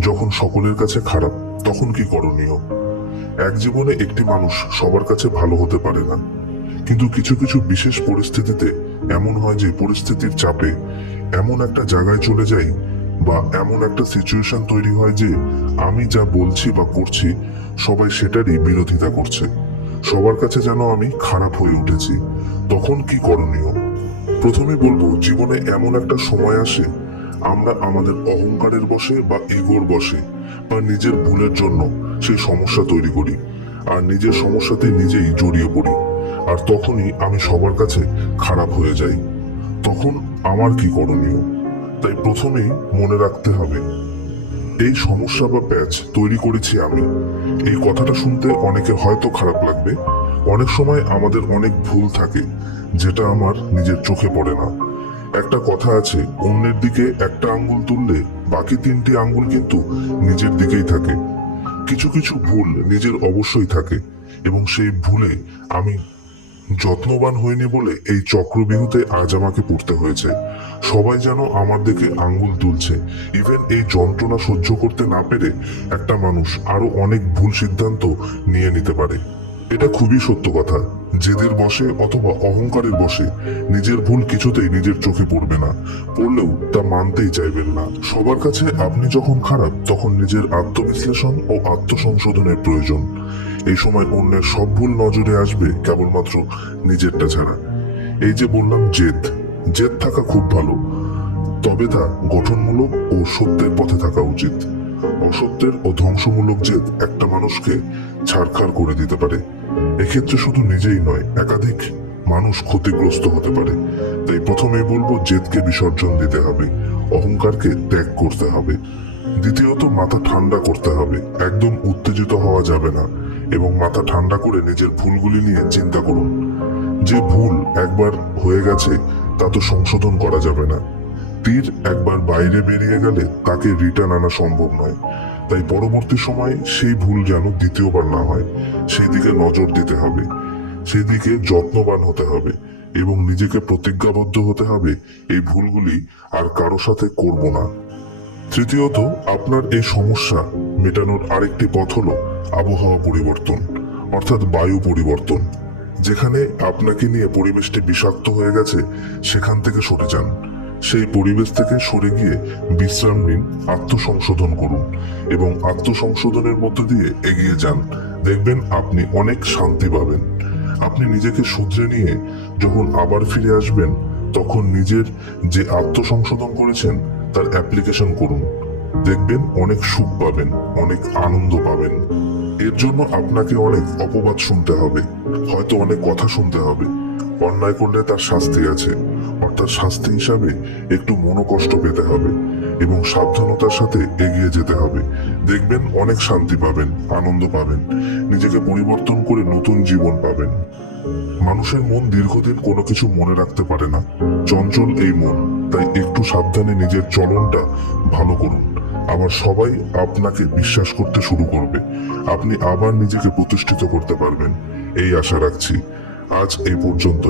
যখন সকলের কাছে খারাপ, তখন কি করণীয়? এক জীবনে একটি মানুষ সবার কাছে ভালো হতে পারে না। কিন্তু কিছু কিছু বিশেষ পরিস্থিতিতে এমন হয় যে পরিস্থিতির চাপে এমন একটা জায়গায় চলে যাই বা এমন একটা সিচুয়েশন তৈরি হয় যে আমি যা বলছি বা করছি, সবাই সেটারই বিরোধিতা করছে। সবার কাছে যেন আমি খারাপ হয়ে উঠেছি। তখন কি করণীয়? প্রথমে বলব, জীবনে এমন একটা সময় আসে আমরা আমাদের অহংকারের বসে বা ইগোর বসে বা নিজের ভুলের জন্য সেই সমস্যা তৈরি করি, আর নিজের সমস্যাতে নিজেই জড়িয়ে পড়ি। আর তখনই আমি সবার কাছে খারাপ হয়ে যাই। তখন আমার কি করণীয়? তাই প্রথমেই মনে রাখতে হবে, এই সমস্যা বা প্যাচ তৈরি করেছি আমি। এই কথাটা শুনতে অনেকে হয়তো খারাপ লাগবে। অনেক সময় আমাদের অনেক ভুল থাকে, যেটা আমার নিজের চোখে পড়ে না। একটা কথা আছে, অন্যের দিকে একটা আঙ্গুল তুললে বাকি তিনটি আঙ্গুল কিন্তু নিজের দিকেই থাকে। কিছু কিছু ভুল নিজের অবশ্যই থাকে এবং সেই ভুলে আমি যত্নবান হইনি বলে এই চক্রবিহুতে আজ আমাকে পড়তে হয়েছে। সবাই যেন আমার দিকে আঙ্গুল তুলছে। ইভেন এই যন্ত্রণা সহ্য করতে না পেরে একটা মানুষ আরও অনেক ভুল সিদ্ধান্ত নিয়ে নিতে পারে। এটা খুবই সত্য কথা। জেদের বসে অথবা অহংকারের বসে নিজের ভুল কিছুতেই নিজের চোখে পড়বে না। পড়লেও তা মানতেই চাইবেন না। সবার কাছে আপনি যখন খারাপ, তখন নিজের আত্মবিশ্লেষণ ও আত্মসংশোধনের প্রয়োজন। এই সময় অন্যের সব ভুল নজরে আসবে কেবলমাত্র নিজেরটা ছাড়া। এই যে বললাম জেদ জেদ থাকা খুব ভালো। তবে তা গঠনমূলক ও সত্যের পথে থাকা উচিত। অসত্যের ও ধ্বংসমূলক জেদ একটা মানুষকে ছাড়খাড় করে দিতে পারে। এক্ষেত্রে শুধু নিজেই নয়, একাধিক মানুষ ক্ষতিগ্রস্ত হতে পারে। তাই প্রথমে বলব, জেদকে বিসর্জন দিতে হবে, অহংকারকে ত্যাগ করতে হবে। দ্বিতীয়ত, মাথা ঠান্ডা করতে হবে। একদম উত্তেজিত হওয়া যাবে না এবং মাথা ঠান্ডা করে নিজের ভুলগুলি নিয়ে চিন্তা করুন। যে ভুল একবার হয়ে গেছে, তা তো সংশোধন করা যাবে না। তীর একবার বাইরে বেরিয়ে গেলে তাকে রিটার্ন আনা সম্ভব নয়। তাই পরবর্তী সময়ে সেই ভুল যেন দ্বিতীয়বার না হয় সেই দিকে নজর দিতে হবে সেই দিকে যত্নবান হতে হবে এবং নিজেকে প্রতিজ্ঞাবদ্ধ হতে হবে, এই ভুলগুলি আর কারও সাথে করব না। তৃতীয়ত, আপনার এই সমস্যা মেটানোর আরেকটি পথ হলো আবহাওয়া পরিবর্তন, অর্থাৎ বায়ু পরিবর্তন, যেখানে আপনাকে নিয়ে পরিবেশটি বিষাক্ত হয়ে গেছে, সেখান থেকে সরে যান। সেই পরিবেশ থেকে সরে গিয়ে বিশ্রাম নিন, আত্মসংশোধন করুন এবং আত্মসংশোধনের মধ্য দিয়ে এগিয়ে যান। দেখবেন আপনি অনেক শান্তি পাবেন। আপনি নিজেকে শুধরে নিয়ে যখন আবার ফিরে আসবেন, তখন নিজের যে আত্মসংশোধন করেছেন, তার অ্যাপ্লিকেশন করুন। দেখবেন অনেক সুখ পাবেন, অনেক আনন্দ পাবেন। এর জন্য আপনাকে অনেক অপবাদ শুনতে হবে, হয়তো অনেক কথা শুনতে হবে। অন্যায় করলে তার শাস্তি আছে। অর্থাৎ শাস্তি হিসাবে একটু মনোকষ্ট পেতে হবে এবং সাবধানতার সাথে এগিয়ে যেতে হবে। দেখবেন অনেক শান্তি পাবেন, আনন্দ পাবেন, নিজেকে পরিবর্তন করে নতুন জীবন পাবেন। মানুষের মন দীর্ঘদিন কোনো কিছু মনে রাখতে পারে না। চঞ্চল এই মন, তাই একটু সাবধানে নিজের চলনটা ভালো করুন। আবার সবাই আপনাকে বিশ্বাস করতে শুরু করবে। আপনি আবার নিজেকে প্রতিষ্ঠিত করতে পারবেন। এই আশা রাখছি। আজ এই পর্যন্ত